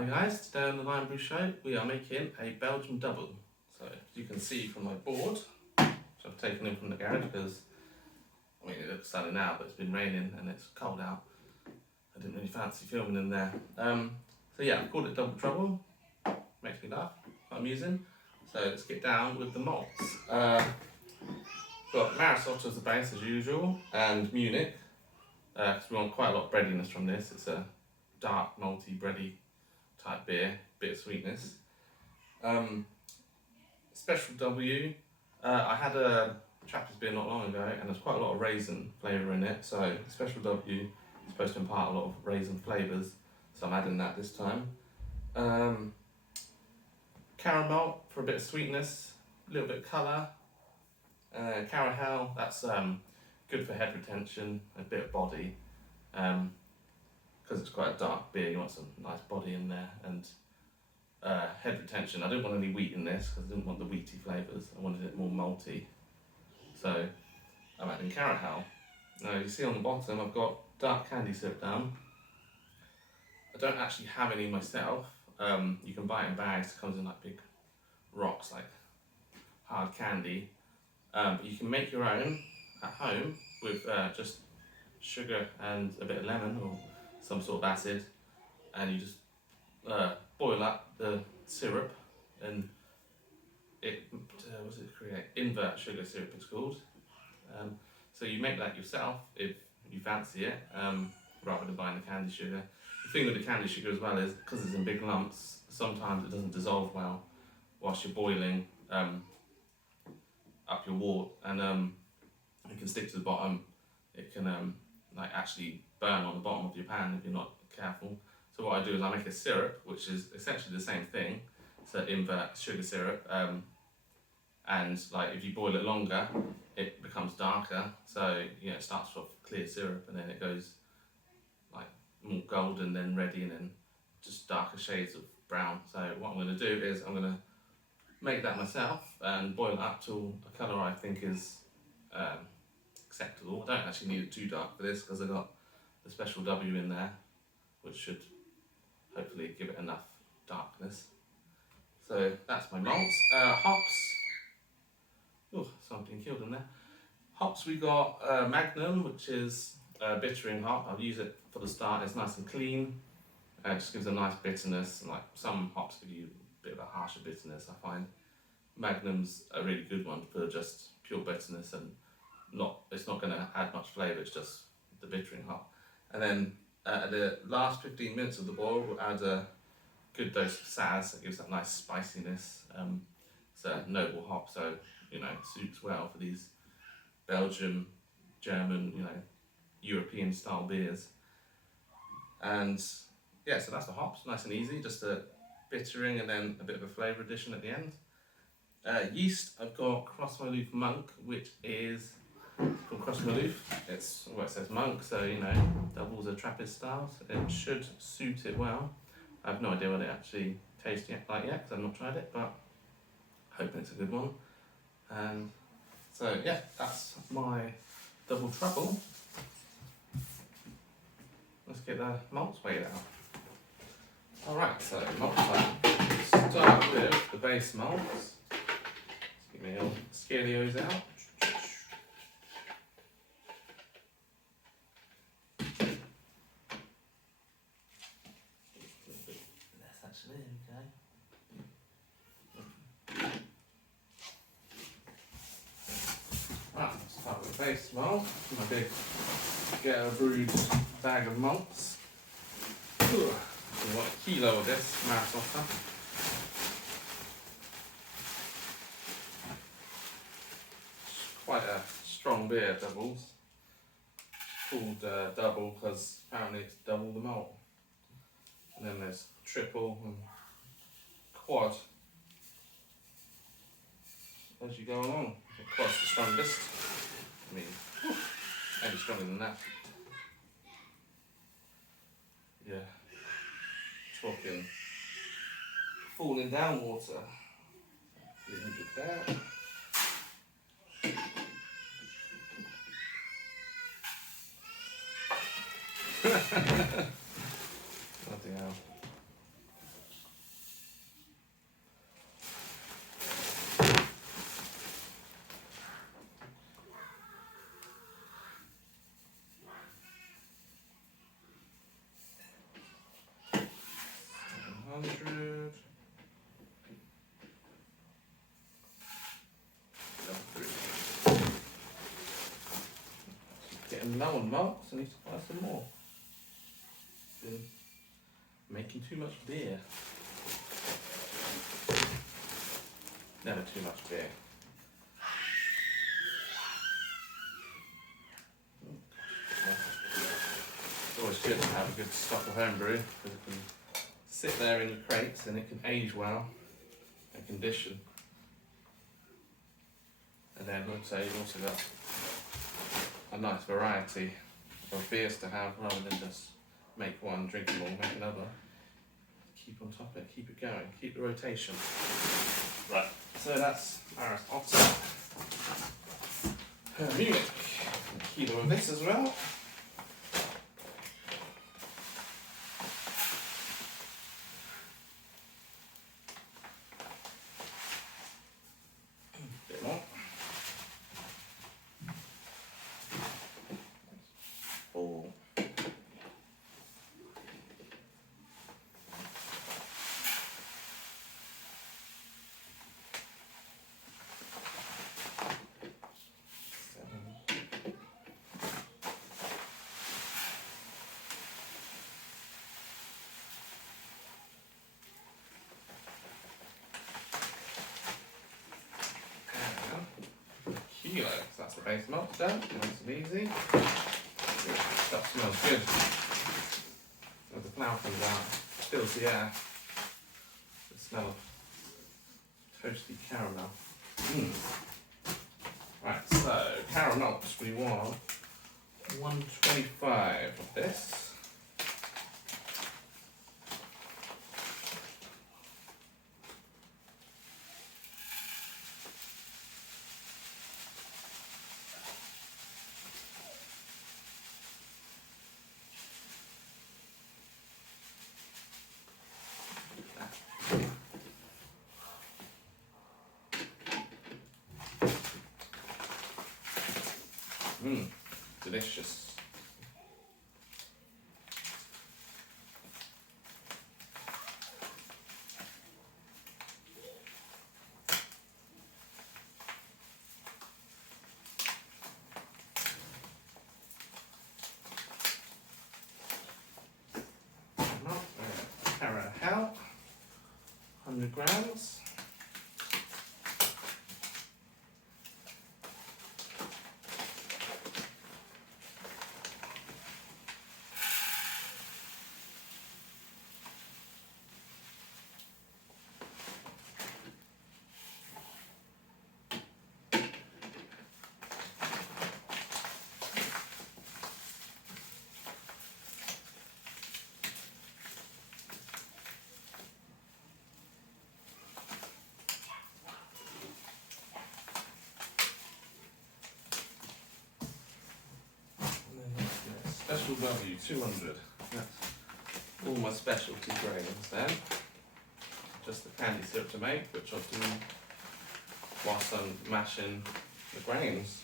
Hi guys, today on the Lime Brew Show we are making a Belgian Dubbel. So as you can see from my board, which I've taken in from the garage because, I mean, it looks sunny now but it's been raining and it's cold out. I didn't really fancy filming in there. So yeah, I've called it Double Trouble. Makes me laugh, quite amusing. So let's get down with the malts. Got Marisotto as the base as usual and Munich. Because we want quite a lot of breadiness from this. It's a dark, malty, bready type beer, bit of sweetness. Special W. I had a Trappers beer not long ago and there's quite a lot of raisin flavour in it. So Special W is supposed to impart a lot of raisin flavours. So I'm adding that this time. Caramel for a bit of sweetness, a little bit of colour. Carahel, that's good for head retention, a bit of body. Because it's quite a dark beer, you want some nice body in there, and head retention. I didn't want any wheat in this because I didn't want the wheaty flavours. I wanted it more malty. So I'm adding Carahel. Now you see on the bottom I've got dark candy syrup down. I don't actually have any myself. You can buy it in bags. It comes in like big rocks, like hard candy. But you can make your own at home with just sugar and a bit of lemon or some sort of acid, and you just boil up the syrup, and it what's it create? Invert sugar syrup it's called. So you make that yourself if you fancy it, rather than buying the candy sugar. The thing with the candy sugar as well is because it's in big lumps, sometimes it doesn't dissolve well whilst you're boiling up your wort, and it can stick to the bottom. It can like actually burn on the bottom of your pan if you're not careful. So what I do is I make a syrup, which is essentially the same thing. So invert sugar syrup, and like if you boil it longer, it becomes darker. So you know, it starts off clear syrup and then it goes like more golden, then reddy, and then just darker shades of brown. So what I'm going to do is I'm going to make that myself and boil it up to a colour I think is acceptable. I don't actually need it too dark for this because I've got the Special W in there, which should hopefully give it enough darkness. So that's my malts. Hops. Oh, something killed in there. Hops, we got Magnum, which is a bittering hop. I'll use it for the start. It's nice and clean. It just gives a nice bitterness. Like some hops give you a bit of a harsher bitterness, I find. Magnum's a really good one for just pure bitterness, and it's not going to add much flavour, it's just the bittering hop. And then at the last 15 minutes of the boil, we'll add a good dose of Saz. That gives that nice spiciness. It's a noble hop, so you know, it suits well for these Belgian, German, you know, European style beers. And yeah, so that's the hops, nice and easy, just a bittering and then a bit of a flavour addition at the end. Yeast, I've got Cross Maloof Monk, which is from Cross Maloof. It's, well, it says monk, so you know, doubles a Trappist style, so it should suit it well. I have no idea what it actually tastes like yet, because I've not tried it, but hoping it's a good one. And so yeah, that's my Double Trouble. Let's get the malts weighed out. Alright, so malt time. Start with the base malts. Let's get my old scalios out. Less actually, okay. Right, let's start with the base malt. My big ghetto brewed bag of malts. Ooh. We want a kilo of this Marisotto. Quite a strong beer, doubles. Called double because apparently it's double the malt. And then there's triple and quad as you go along. Quad's the strongest. I mean, maybe stronger than that. Yeah. Talking falling down water. 300 there. Bloody hell. 100. Getting low on malt, so I need to buy some more. Been making too much beer. Never too much beer. It's always good to have a good stock of homebrew because it can sit there in your crates and it can age well and condition. And then I'd say you've also got a nice variety of beers to have rather than just make one, drink them all, make another. Keep on top of it, keep it going, keep the rotation. Right, so that's our Otter. Munich. A kilo of this as well. A bit more. 4. Kilo, so that's the base malt done, nice and easy. Stuff smells good. As the flour comes out, it fills the air. The smell of toasty caramel. Right, so caramel, we want 125 of this. Delicious. Carrot hell, 100 grams. Special W 200. That's all my specialty grains then. Just the candy syrup to make, which I'll do whilst I'm mashing the grains.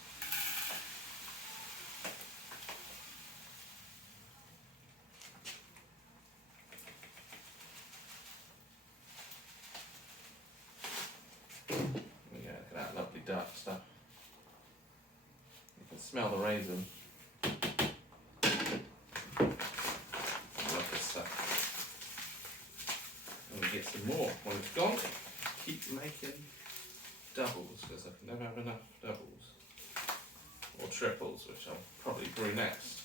There we go, look at that lovely dark stuff. You can smell the raisin. Get some more when it's gone. Keep making doubles because I can never have enough doubles or triples, which I'll probably brew next.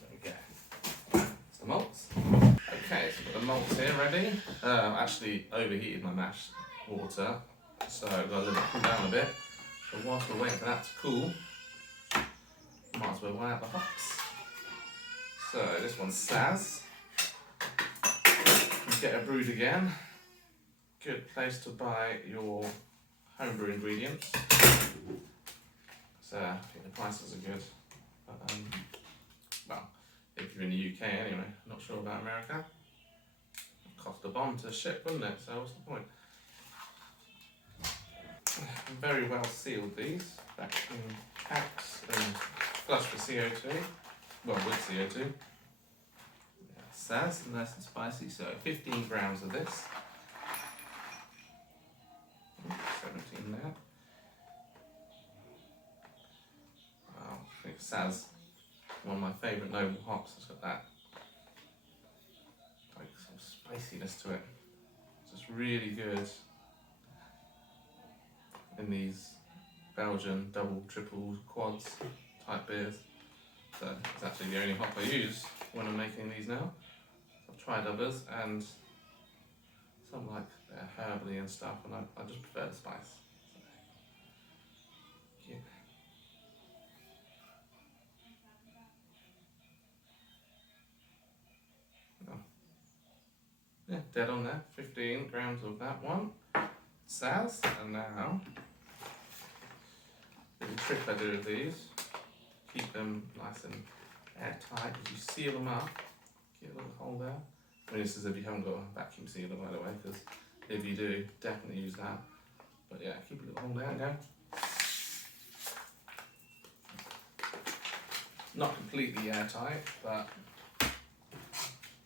There we go. Some malts. Okay, so I've got the malts here ready. I've actually overheated my mash water, so I've got to let it cool down a bit. But whilst we're waiting for that to cool, might as well weigh out the hops. So this one's Saz. Get a brewed again. Good place to buy your homebrew ingredients. So I think the prices are good. But, well, if you're in the UK anyway, not sure about America. It'd cost a bomb to ship, wouldn't it? So what's the point? Very well sealed these, back in packs and flush with CO2. Well, with CO2. Saz, nice and spicy. So 15 grams of this. 17 there. Wow, I think Saz, one of my favourite noble hops, has got that like some spiciness to it. It's just really good in these Belgian double, triple, quads type beers. So it's actually the only hop I use when I'm making these now. I've tried others and some like they're herbally and stuff, and I just prefer the spice. So, yeah. Oh. Yeah, dead on there. 15 grams of that one. Saz, and now the trick I do with these, keep them nice and airtight as you seal them up. Get a little hole there. I mean, this is if you haven't got a vacuum sealer, by the way, because if you do, definitely use that. But yeah, keep a little hole there and go. Not completely airtight, but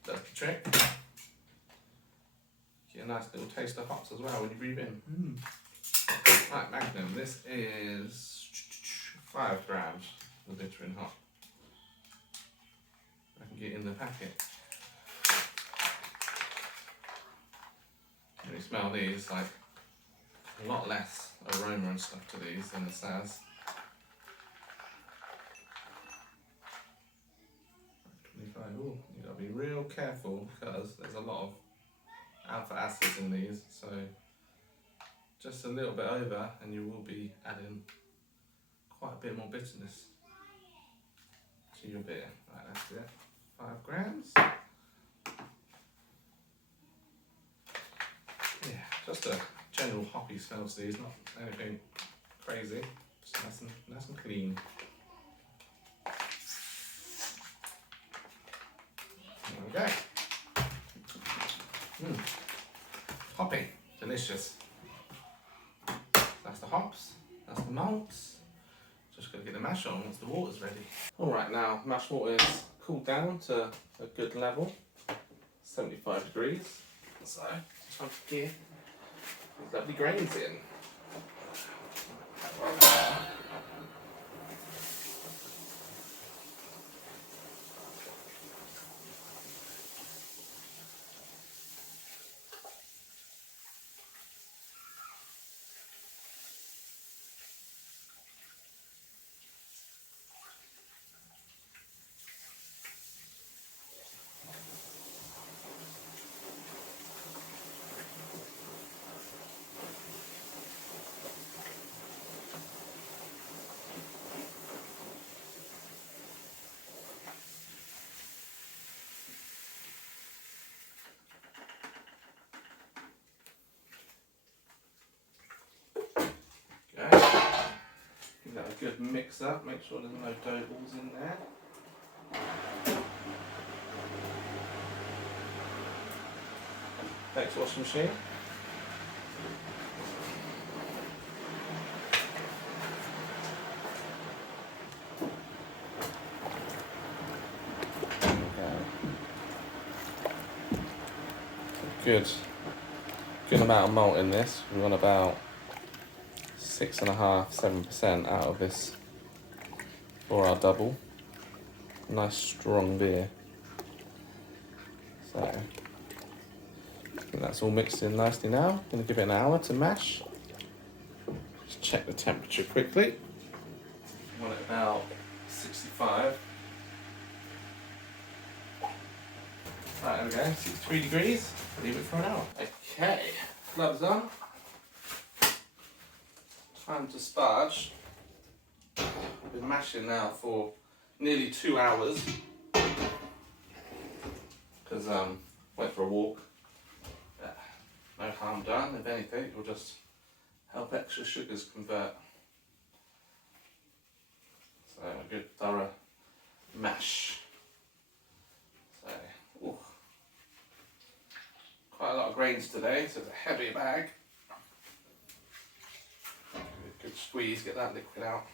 that's the trick. Get a nice little taste of hops as well when you breathe in. Right, Magnum, this is 5 grams of bitter and hop. I can get in the packet. When you smell these, like a lot less aroma and stuff to these than the Saz. 25. Ooh, you gotta be real careful because there's a lot of alpha acids in these, so just a little bit over and you will be adding quite a bit more bitterness to your beer. Right, that's it. 5 grams. Yeah, just a general hoppy smell to these, not anything crazy, just nice and clean. There we go. Hoppy, delicious. That's the hops, that's the malts. Just gotta get the mash on once the water's ready. Alright, now mash water is cooled down to a good level, 75 degrees. So, time to get these lovely grains in. Give that a good mix up, make sure there's no dough balls in there. Next washing machine. Good amount of malt in this. We want about 6.5–7% out of this for our double. Nice strong beer. So I think that's all mixed in nicely now. Gonna give it an hour to mash. Just check the temperature quickly. I want it about 65. Right, there we go, 63 degrees. Leave it for an hour. Okay, gloves on. Time to sparge. I've been mashing now for nearly 2 hours because went for a walk. No harm done. If anything, it will just help extra sugars convert. So a good thorough mash. So, ooh. Quite a lot of grains today, so it's a heavy bag. Good squeeze, get that liquid out.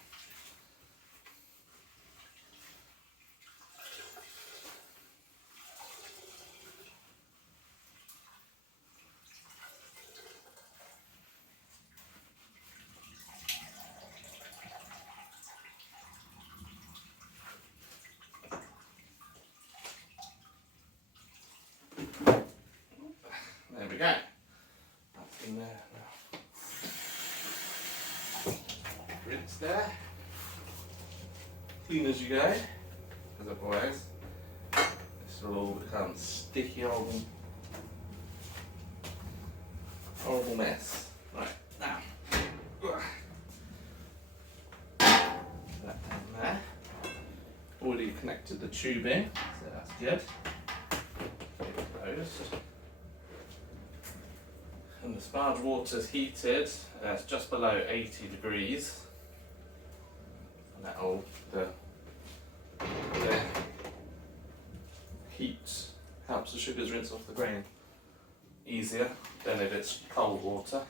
we go. That's in there now. Rinse there. Clean as you go, because otherwise this will all become sticky horrible mess. Right, now, put that down there. Already connected the tube in, so that's good. Closed. And the sparge water's heated, it's just below 80 degrees. And that'll, the heat helps the sugars rinse off the grain easier than if it's cold water.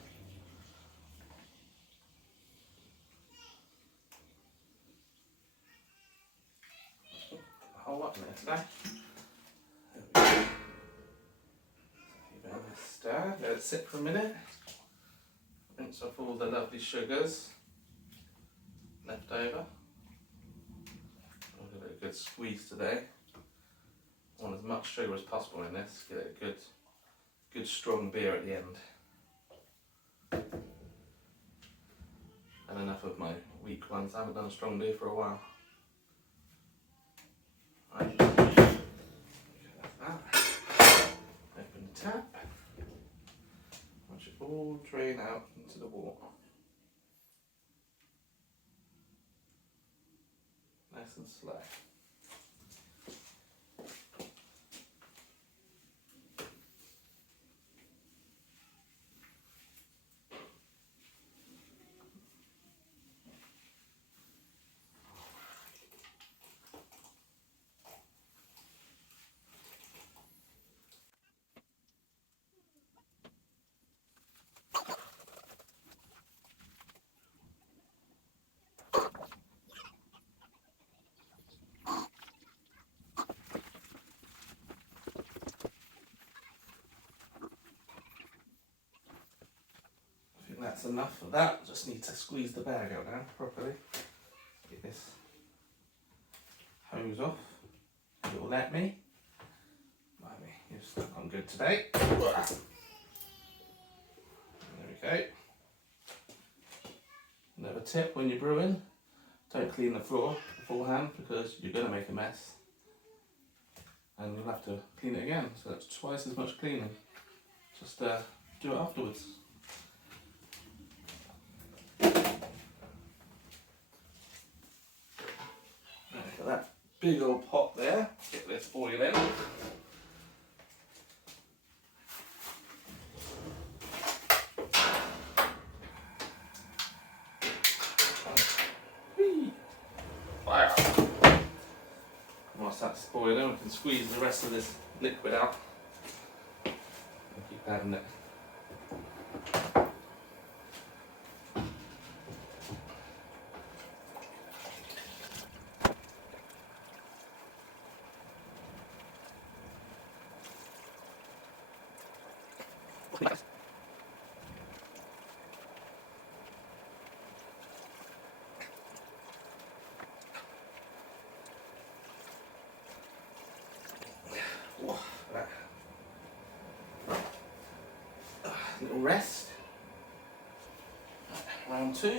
A whole lot in there today. There we go. Give it a stir, let it sit for a minute. Rinse off all the lovely sugars left over. I'll give it a good squeeze today. I want as much sugar as possible in this, get it a good strong beer at the end. And enough of my weak ones, I haven't done a strong beer for a while. Right. That's that. Open the tap. Watch it all drain out into the water. Nice and slow. That's enough of that. Just need to squeeze the bag out now properly. Get this hose off. It will let me. Blimey, you're stuck on good today. There we go. Another tip when you're brewing, don't clean the floor beforehand because you're going to make a mess. And you'll have to clean it again, so that's twice as much cleaning. Just do it afterwards. That big old pot there, get this boiling. Fire. Whilst that's boiling, we can squeeze the rest of this liquid out. Keep adding it. Little rest. Round two. I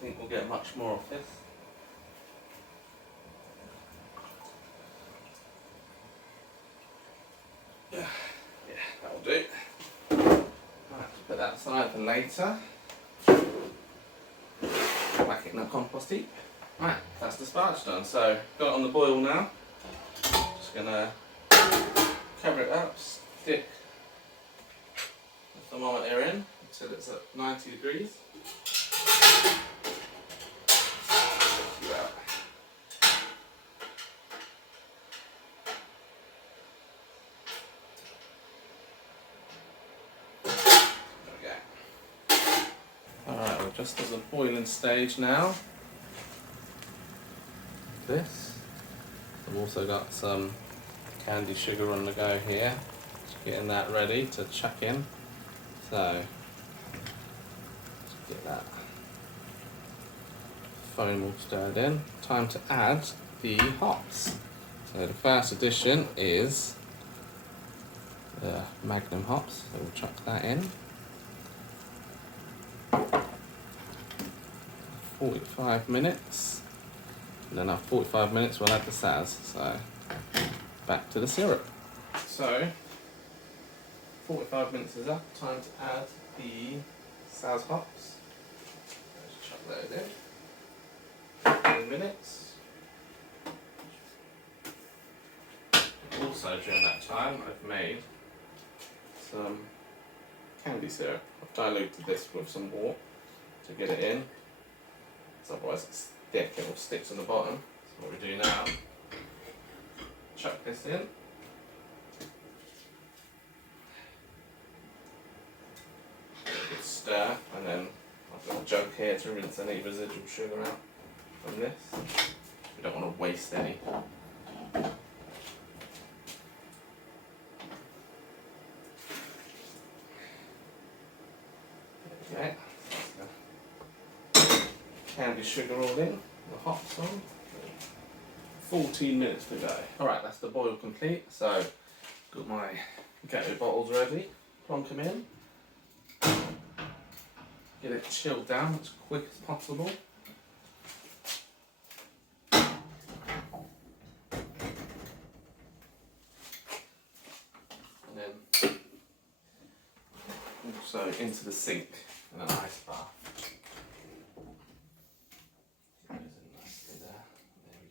think we'll get much more of this. Yeah, that'll do. Right, put that aside for later. Back it in the compost heap. Right, that's the sparge done. So, got it on the boil now. Just gonna cover it up, stick the thermometer in until it's at 90 degrees. Alright, we're just at the boiling stage now. This. I've also got some candy sugar on the go here. Just getting that ready to chuck in. So, just get that foam all stirred in, time to add the hops. So the first addition is the Magnum hops, so we'll chuck that in. 45 minutes, and then after 45 minutes we'll add the Saz. So back to the syrup. So 45 minutes is up, time to add the Saz hops. Let's chuck those in. 15 minutes. Also during that time I've made some candy syrup. I've diluted this with some wort to get it in, so otherwise it's thick, it will stick to the bottom. So what we do now, chuck this in. Good stir, and then I've got a jug here to rinse any residual sugar out from this. We don't want to waste any. Okay, candy sugar all in, the hops on. 14 minutes to go. Alright, that's the boil complete. So, got my ghetto bottles ready. Plonk them in. Get it chilled down as quick as possible. And then also into the sink in an ice bath. Goes in nicely there. There we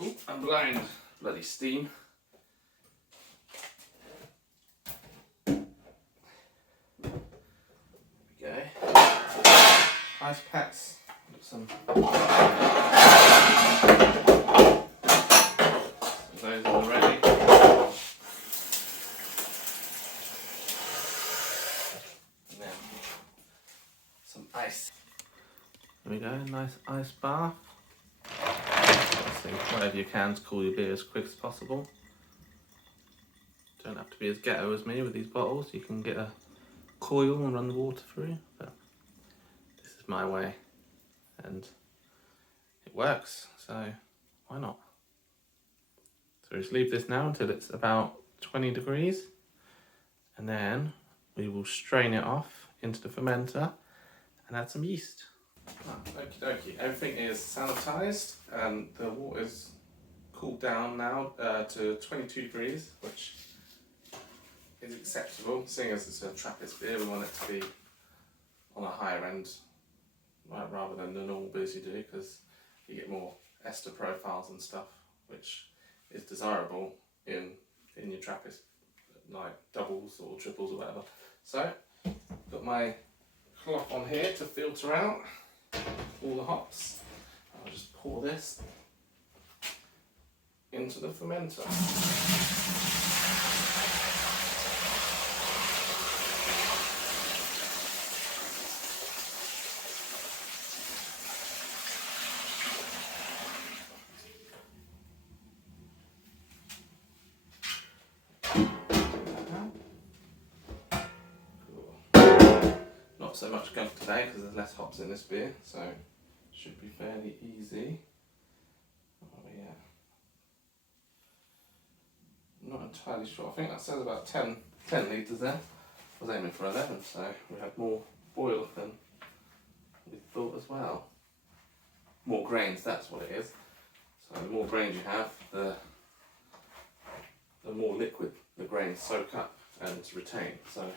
go. Oh, I'm blowing bloody steam. Ice packs, some those are ready. And then some ice. There we go, nice ice bath. So whatever you can to cool your beer as quick as possible. Don't have to be as ghetto as me with these bottles. You can get a coil and run the water through. But my way, and it works, so why not? So just leave this now until it's about 20 degrees, and then we will strain it off into the fermenter and add some yeast. Okie dokie, everything is sanitized and the water is cooled down now to 22 degrees, which is acceptable. Seeing as it's a Trappist beer, we want it to be on a higher end rather than the normal beers you do, because you get more ester profiles and stuff, which is desirable in your Trappist, like doubles or triples or whatever. So, got my cloth on here to filter out all the hops. I'll just pour this into the fermenter. Not so much gunk today because there's less hops in this beer, so should be fairly easy. Oh yeah. Not entirely sure. I think that says about 10 litres there. I was aiming for 11, so we had more boil than we thought as well. More grains, that's what it is. So the more grains you have, the more liquid the grains soak up and retain. So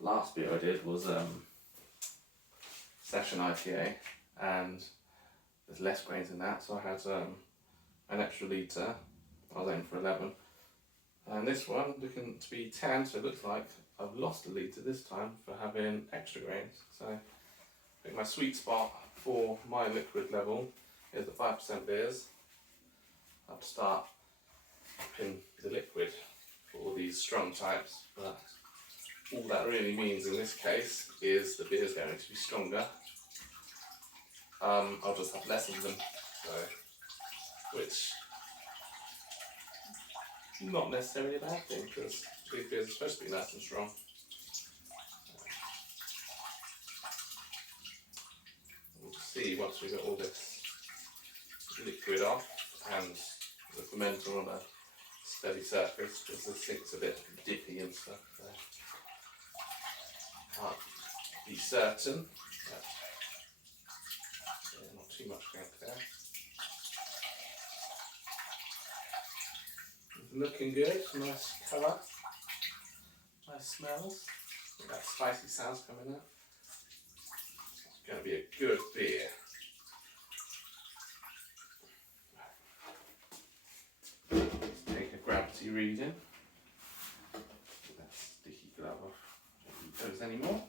last beer I did was session IPA, and there's less grains in that, so I had an extra litre. I was aiming for 11, and this one looking to be 10, so it looks like I've lost a litre this time for having extra grains. So I think my sweet spot for my liquid level is the 5% beers. I have to start upping the liquid for all these strong types, but all that really means in this case is the beer is going to be stronger. I'll just have less of them, so, which not necessarily a bad thing because these beers are supposed to be nice and strong. We'll see once we've got all this liquid off and the fermenter on a steady surface, because the sink's a bit dippy and stuff, so can't be certain, but yeah, not too much going there. It's looking good, nice colour, nice smells. That spicy sound's coming out. It's going to be a good beer. Let's take a gravity reading. Get that sticky glove off. Don't use those anymore.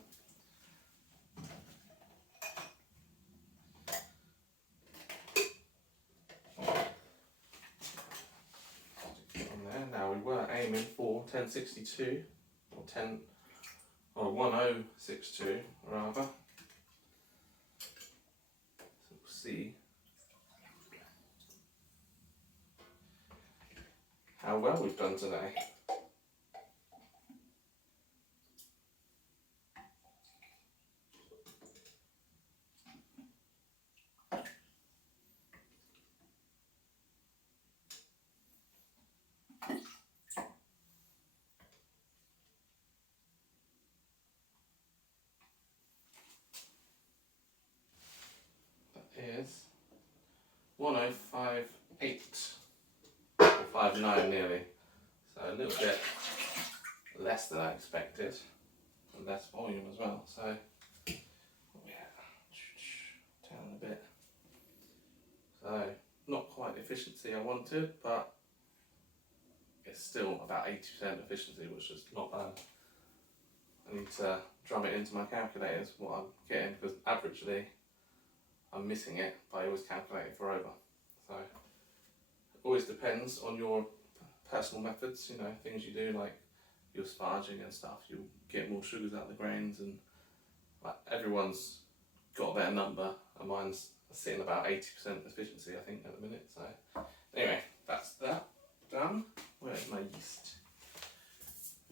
Now we were aiming for 1062 or 1062 rather. So we'll see how well we've done today. Is 1058 or 59 nearly, so a little bit less than I expected and less volume as well, so yeah, down a bit, so not quite the efficiency I wanted, but it's still about 80% efficiency, which is not bad. I need to drum it into my calculators what I'm getting, because averagely I'm missing it, but I always calculate it for over. So it always depends on your personal methods, you know, things you do like your sparging and stuff, you'll get more sugars out of the grains, and like everyone's got a better number, and mine's sitting about 80% efficiency I think at the minute. So anyway, that's that done. Where's my yeast?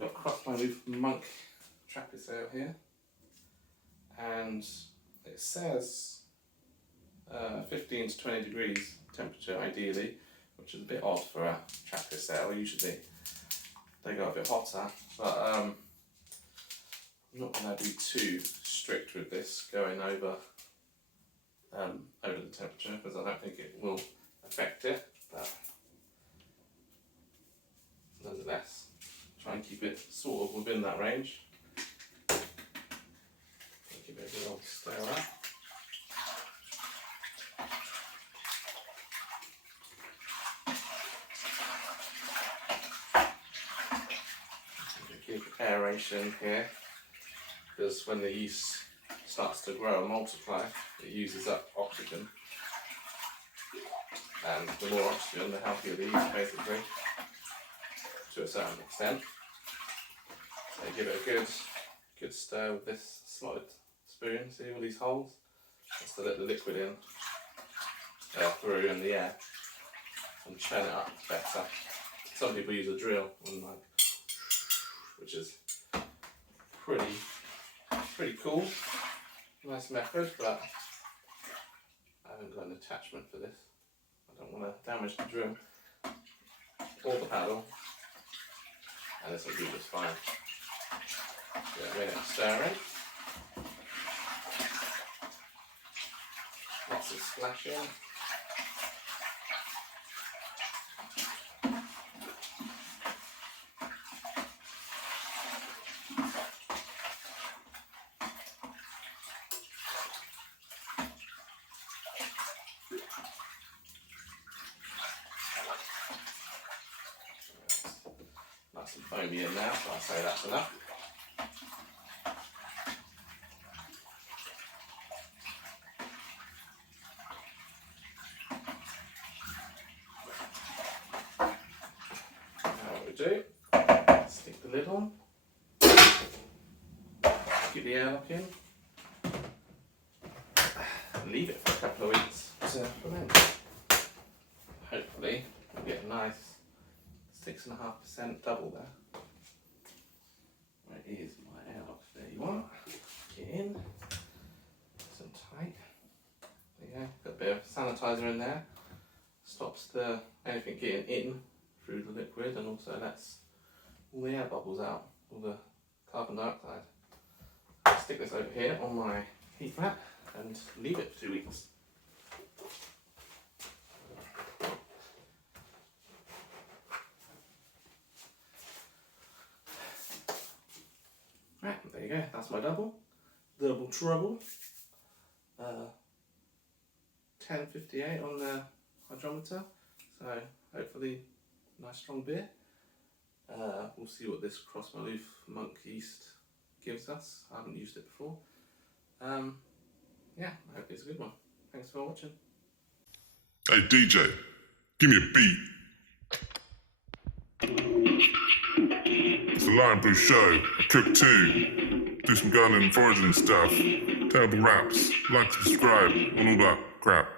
Got Cross My Roof Monk Trappist Ale here, and it says 15 to 20 degrees temperature ideally, which is a bit odd for a Trappist ale. Usually they go a bit hotter, but I'm not going to be too strict with this going over the temperature, because I don't think it will affect it, but nonetheless try and keep it sort of within that range. Give it a good old stir up. Give aeration here, because when the yeast starts to grow and multiply, it uses up oxygen, and the more oxygen, the healthier the yeast, basically, to a certain extent. So give it a good stir with this slotted spoon. See all these holes? Just to let the liquid in through in the air and churn it up better. Some people use a drill and which is pretty cool, nice method, but I haven't got an attachment for this. I don't want to damage the drill or the paddle, and this will do just fine. Get a minute stirring, lots of splashing. Nice and foamy in now, so I'll say that's enough. Now what we do, stick the lid on, get the air lock in, and leave it for a couple of weeks to ferment. Hopefully we'll get a nice 6.5% double there. Where is my airlock? There you are. Get in. Nice and tight. There you go. Got a bit of sanitizer in there. Stops anything getting in through the liquid, and also lets all the air bubbles out, all the carbon dioxide. Stick this over here on my heat mat and leave it for 2 weeks. Right, there you go, that's my double trouble. 10.58 on the hydrometer, so hopefully nice strong beer. We'll see what this Cross Maloof monk yeast gives us. I haven't used it before. Yeah, I hope it's a good one. Thanks for watching. Hey DJ, give me a beat. It's a Lion Brew show. I cook too. Do some gardening and foraging stuff. Terrible raps. Like, subscribe, and all that crap.